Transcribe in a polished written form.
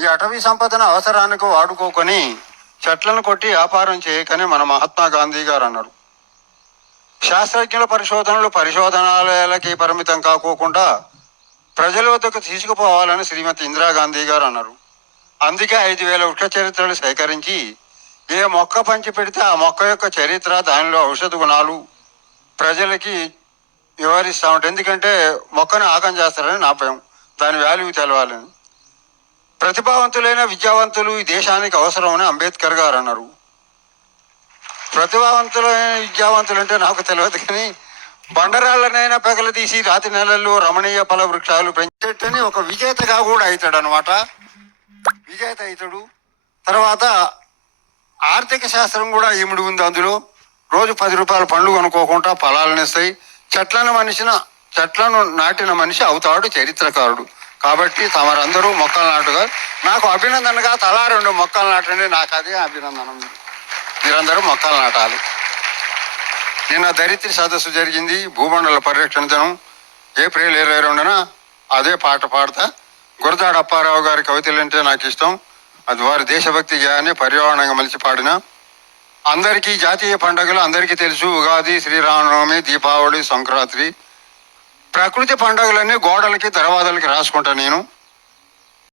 ఈ అటవీ సంపదను అవసరానికి వాడుకోకొని చెట్లను కొట్టి వ్యాపారం చేయకని మన మహాత్మా గాంధీ గారు అన్నారు. శాస్త్రజ్ఞుల పరిశోధనాలయాలకి పరిమితం కాకోకుండా ప్రజల వద్దకు తీసుకుపోవాలని శ్రీమతి ఇందిరాగాంధీ గారు అన్నారు. అందుకే 5,000 వృక్ష చరిత్రలు సేకరించి ఏ మొక్క పంచి పెడితే ఆ మొక్క యొక్క చరిత్ర, దానిలో ఔషధ గుణాలు ప్రజలకి వివరిస్తామంటే, ఎందుకంటే మొక్కను ఆగం చేస్తారని నా భయం, దాని వాల్యూ తెలవాలని. ప్రతిభావంతులైన విద్యావంతులు ఈ దేశానికి అవసరమని అంబేద్కర్ గారు అన్నారు. ప్రతిభావంతులైన విద్యావంతులు అంటే నాకు తెలియదు, కానీ బండరాళ్ళనైనా పెగలు తీసి రాతి నెలల్లో రమణీయ ఫల వృక్షాలు పెంచేటని ఒక విజేతగా కూడా అవుతాడు అనమాట. విజేత అవుతాడు. తర్వాత ఆర్థిక శాస్త్రం కూడా ఇమిడి ఉంది అందులో. రోజు 10 రూపాయల పండ్లు కొనుక్కోకుండా ఫలాలను ఇస్తాయి. చెట్లను నాటిన మనిషి అవుతాడు చరిత్రకారుడు. కాబట్టి తమరందరూ మొక్కలు నాటుగా, నాకు అభినందనగా తలా 2 మొక్కలు నాటండి. నాకు అదే అభినందనం. మీరందరూ మొక్కలు నాటాలి. నిన్న ధరిత్రి సదస్సు జరిగింది, భూమండల పరిరక్షణ దినం ఏప్రిల్ 22న. అదే పాట పాడతా. గురజాడ అప్పారావు గారి కవితలు అంటే నాకు ఇష్టం. అది వారి దేశభక్తి గానే పర్యావరణంగా మలిచి పాడిన. అందరికీ జాతీయ పండుగలు అందరికీ తెలుసు. ఉగాది, శ్రీరామనవమి, దీపావళి, సంక్రాంతి. ప్రకృతి పండుగలన్నీ గోడలకి, దర్వాజలకి రాసుకుంటా నేను.